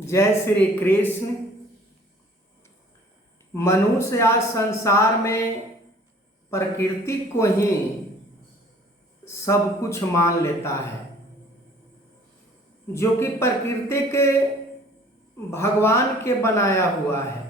जय श्री कृष्ण। मनुष्य आज संसार में प्रकृति को ही सब कुछ मान लेता है, जो कि प्रकृति के भगवान के बनाया हुआ है।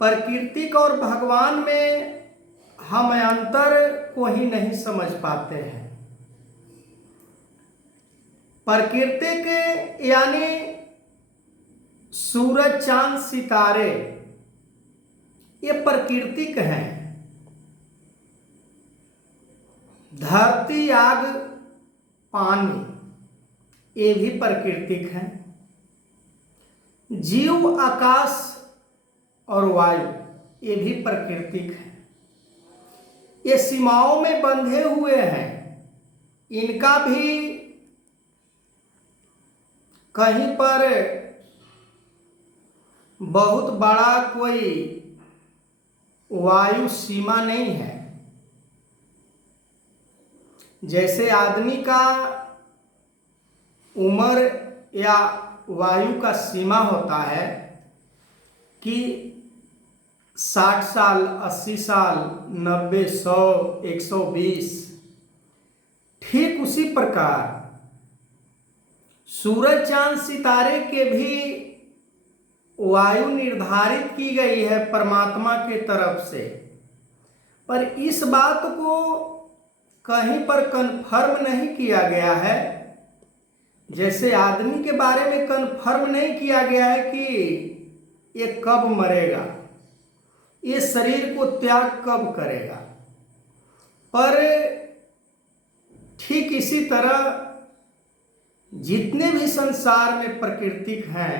प्रकृति और भगवान में हम अंतर को ही नहीं समझ पाते हैं। प्रकृति के यानी सूरज चांद सितारे ये प्राकृतिक हैं। धरती आग पानी ये भी प्राकृतिक हैं। जीव आकाश और वायु ये भी प्राकृतिक है। ये सीमाओं में बंधे हुए हैं। इनका भी कहीं पर बहुत बड़ा कोई वायु सीमा नहीं है। जैसे आदमी का उम्र या वायु का सीमा होता है कि 60 साल, 80 साल, 90, 100, 120, ठीक उसी प्रकार सूरज चांद सितारे के भी वायु निर्धारित की गई है परमात्मा के तरफ से। पर इस बात को कहीं पर कन्फर्म नहीं किया गया है। जैसे आदमी के बारे में कन्फर्म नहीं किया गया है कि ये कब मरेगा, ये शरीर को त्याग कब करेगा। पर ठीक इसी तरह जितने भी संसार में प्राकृतिक हैं,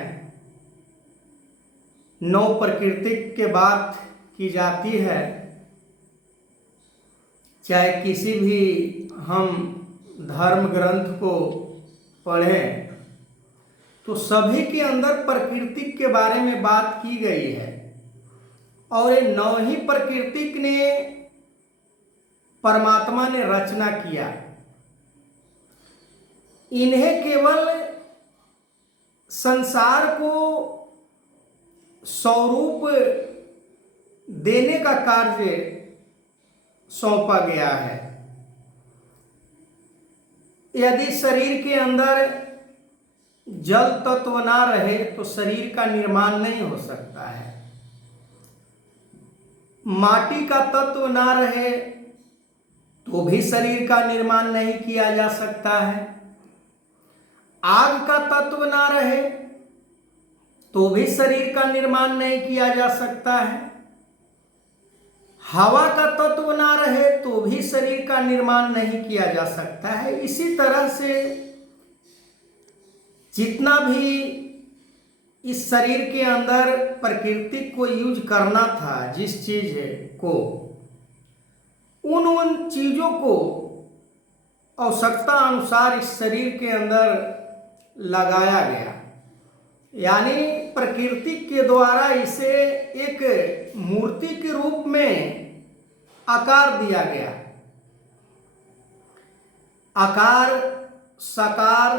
नौ प्राकृतिक के बात की जाती है। चाहे किसी भी हम धर्म ग्रंथ को पढ़ें तो सभी के अंदर प्राकृतिक के बारे में बात की गई है। और ये नौ ही प्राकृतिक ने परमात्मा ने रचना किया। इन्हें केवल संसार को स्वरूप देने का कार्य सौंपा गया है। यदि शरीर के अंदर जल तत्व ना रहे तो शरीर का निर्माण नहीं हो सकता है। माटी का तत्व ना रहे तो भी शरीर का निर्माण नहीं किया जा सकता है। आग का तत्व ना रहे तो भी शरीर का निर्माण नहीं किया जा सकता है। हवा का तत्व ना रहे तो भी शरीर का निर्माण नहीं किया जा सकता है। इसी तरह से जितना भी इस शरीर के अंदर प्रकृति को यूज करना था, जिस चीज को, उन चीजों को आवश्यकता अनुसार इस शरीर के अंदर लगाया गया। यानी प्रकृति के द्वारा इसे एक मूर्ति के रूप में आकार दिया गया। आकार, साकार,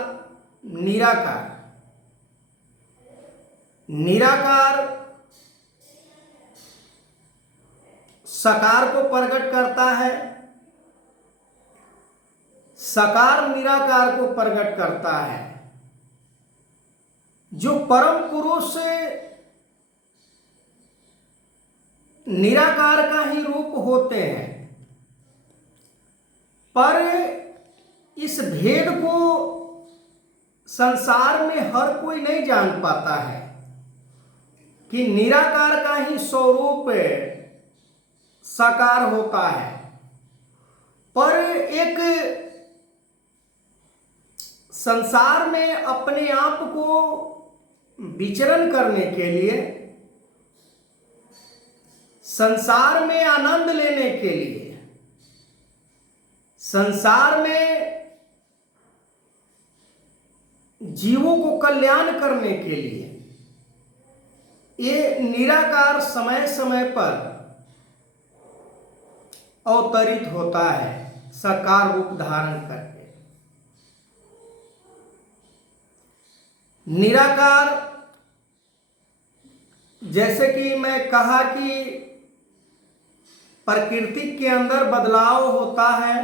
निराकार। निराकार साकार को प्रकट करता है, साकार निराकार को प्रकट करता है। जो परम पुरुष निराकार का ही रूप होते हैं। पर इस भेद को संसार में हर कोई नहीं जान पाता है कि निराकार का ही स्वरूप साकार होता है। पर एक संसार में अपने आप को विचरण करने के लिए, संसार में आनंद लेने के लिए, संसार में जीवों को कल्याण करने के लिए ये निराकार समय समय पर अवतरित होता है, साकार रूप धारण करके। निराकार, जैसे कि मैं कहा कि प्रकृति के अंदर बदलाव होता है,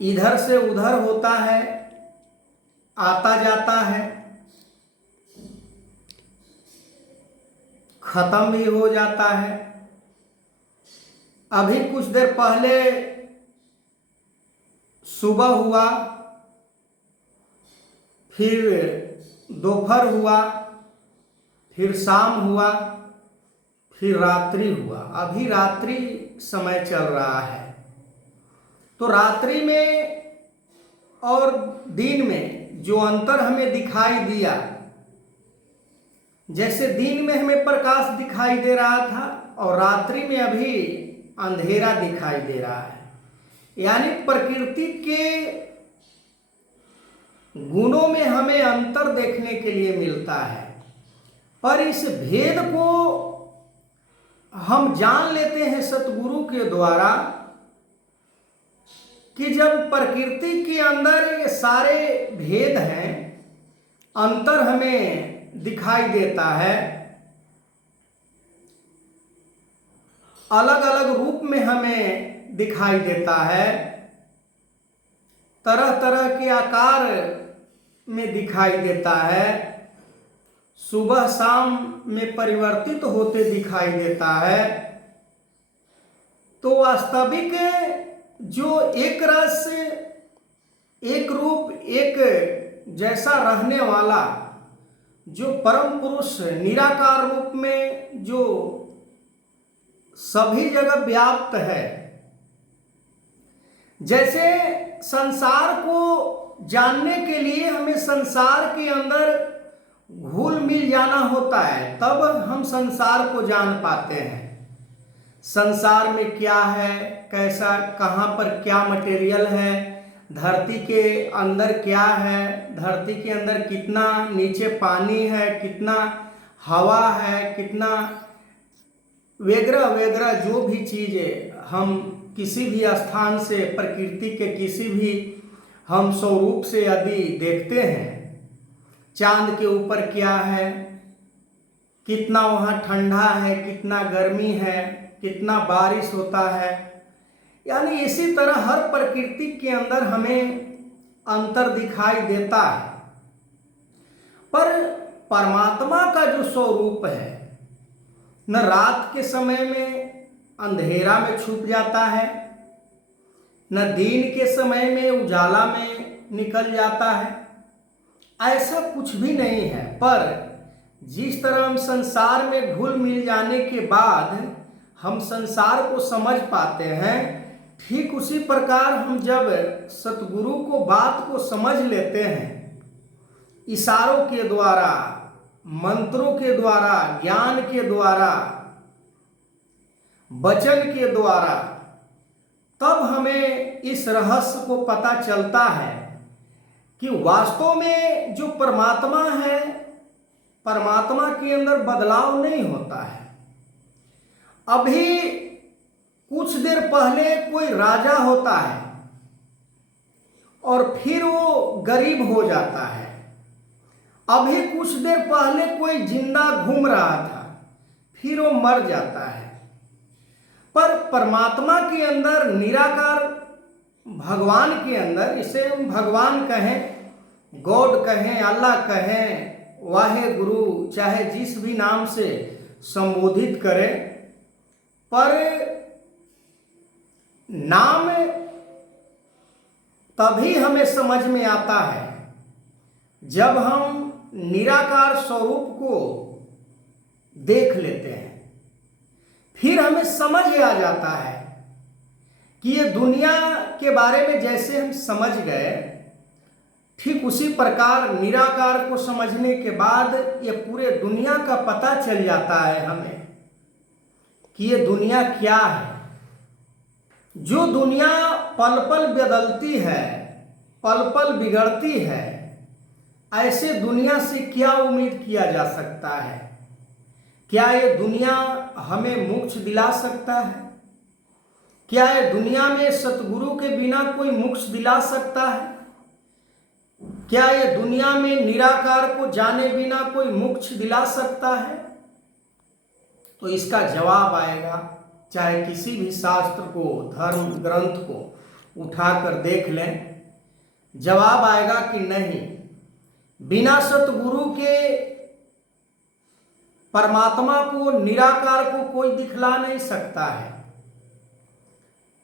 इधर से उधर होता है, आता जाता है, खत्म भी हो जाता है। अभी कुछ देर पहले सुबह हुआ, फिर दोपहर हुआ, फिर शाम हुआ, फिर रात्रि हुआ। अभी रात्रि समय चल रहा है। तो रात्रि में और दिन में जो अंतर हमें दिखाई दिया, जैसे दिन में हमें प्रकाश दिखाई दे रहा था और रात्रि में अभी अंधेरा दिखाई दे रहा है, यानी प्रकृति के गुणों में हमें अंतर देखने के लिए मिलता है। पर इस भेद को हम जान लेते हैं सतगुरु के द्वारा कि जब प्रकृति के अंदर ये सारे भेद हैं, अंतर हमें दिखाई देता है, अलग अलग रूप में हमें दिखाई देता है, तरह तरह के आकार में दिखाई देता है, सुबह शाम में परिवर्तित होते दिखाई देता है, तो वास्तविक जो एक रस, एक रूप, एक जैसा रहने वाला जो परम पुरुष निराकार रूप में जो सभी जगह व्याप्त है, जैसे संसार को जानने के लिए हमें संसार के अंदर घुल मिल जाना होता है, तब हम संसार को जान पाते हैं। संसार में क्या है, कैसा, कहाँ पर क्या मटेरियल है, धरती के अंदर क्या है, धरती के अंदर कितना नीचे पानी है, कितना हवा है, कितना वगैरह वगैरह जो भी चीज़ें हम किसी भी स्थान से, प्रकृति के किसी भी हम स्वरूप से यदि देखते हैं, चांद के ऊपर क्या है, कितना वहाँ ठंडा है, कितना गर्मी है, कितना बारिश होता है, यानी इसी तरह हर प्रकृति के अंदर हमें अंतर दिखाई देता है। पर परमात्मा का जो स्वरूप है, न रात के समय में अंधेरा में छुप जाता है, न दिन के समय में उजाला में निकल जाता है, ऐसा कुछ भी नहीं है। पर जिस तरह हम संसार में घुल मिल जाने के बाद हम संसार को समझ पाते हैं, ठीक उसी प्रकार हम जब सतगुरु को बात को समझ लेते हैं, इशारों के द्वारा, मंत्रों के द्वारा, ज्ञान के द्वारा, वचन के द्वारा, तब हमें इस रहस्य को पता चलता है कि वास्तव में जो परमात्मा है, परमात्मा के अंदर बदलाव नहीं होता है। अभी कुछ देर पहले कोई राजा होता है और फिर वो गरीब हो जाता है। अभी कुछ देर पहले कोई जिंदा घूम रहा था, फिर वो मर जाता है। पर परमात्मा के अंदर, निराकार भगवान के अंदर, इसे हम भगवान कहें, गॉड कहें, अल्लाह कहें, वाहे गुरु, चाहे जिस भी नाम से संबोधित करें, पर नाम तभी हमें समझ में आता है जब हम निराकार स्वरूप को देख लेते हैं। फिर हमें समझ आ जाता है कि ये दुनिया के बारे में जैसे हम समझ गए, ठीक उसी प्रकार निराकार को समझने के बाद ये पूरे दुनिया का पता चल जाता है हमें कि ये दुनिया क्या है। जो दुनिया पल पल बदलती है, पल पल बिगड़ती है, ऐसे दुनिया से क्या उम्मीद किया जा सकता है? क्या ये दुनिया हमें मोक्ष दिला सकता है? क्या ये दुनिया में सतगुरु के बिना कोई मोक्ष दिला सकता है? क्या ये दुनिया में निराकार को जाने बिना कोई मोक्ष दिला सकता है? तो इसका जवाब आएगा, चाहे किसी भी शास्त्र को, धर्म ग्रंथ को उठाकर देख लें, जवाब आएगा कि नहीं। बिना सतगुरु के परमात्मा को, निराकार को कोई दिखला नहीं सकता है।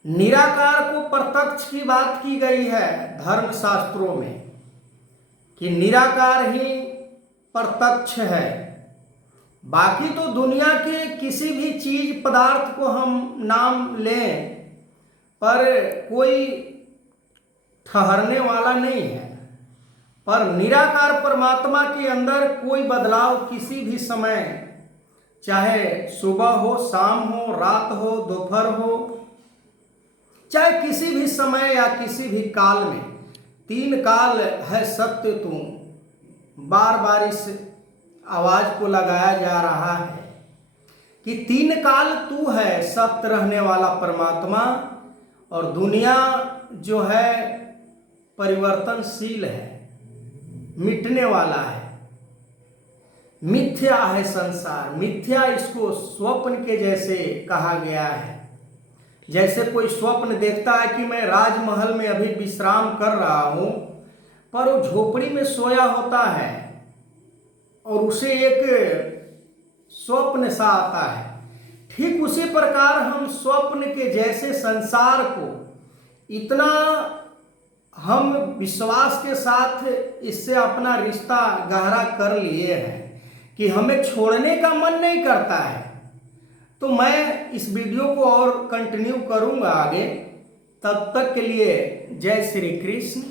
निराकार को प्रत्यक्ष की बात की गई है धर्म शास्त्रों में कि निराकार ही प्रत्यक्ष है। बाकी तो दुनिया के किसी भी चीज पदार्थ को हम नाम लें, पर कोई ठहरने वाला नहीं है। पर निराकार परमात्मा के अंदर कोई बदलाव किसी भी समय, चाहे सुबह हो, शाम हो, रात हो, दोपहर हो, चाहे किसी भी समय या किसी भी काल में, तीन काल है सत्य तुम। बार बार इस आवाज को लगाया जा रहा है कि तीन काल तू है, सत्य रहने वाला परमात्मा, और दुनिया जो है परिवर्तनशील है, मिटने वाला है, मिथ्या है संसार। मिथ्या इसको स्वप्न के जैसे कहा गया है। जैसे कोई स्वप्न देखता है कि मैं राजमहल में अभी विश्राम कर रहा हूं, पर वो झोपड़ी में सोया होता है और उसे एक स्वप्न सा आता है। ठीक उसी प्रकार हम स्वप्न के जैसे संसार को इतना हम विश्वास के साथ इससे अपना रिश्ता गहरा कर लिए हैं कि हमें छोड़ने का मन नहीं करता है। तो मैं इस वीडियो को और कंटिन्यू करूंगा आगे। तब तक के लिए जय श्री कृष्ण।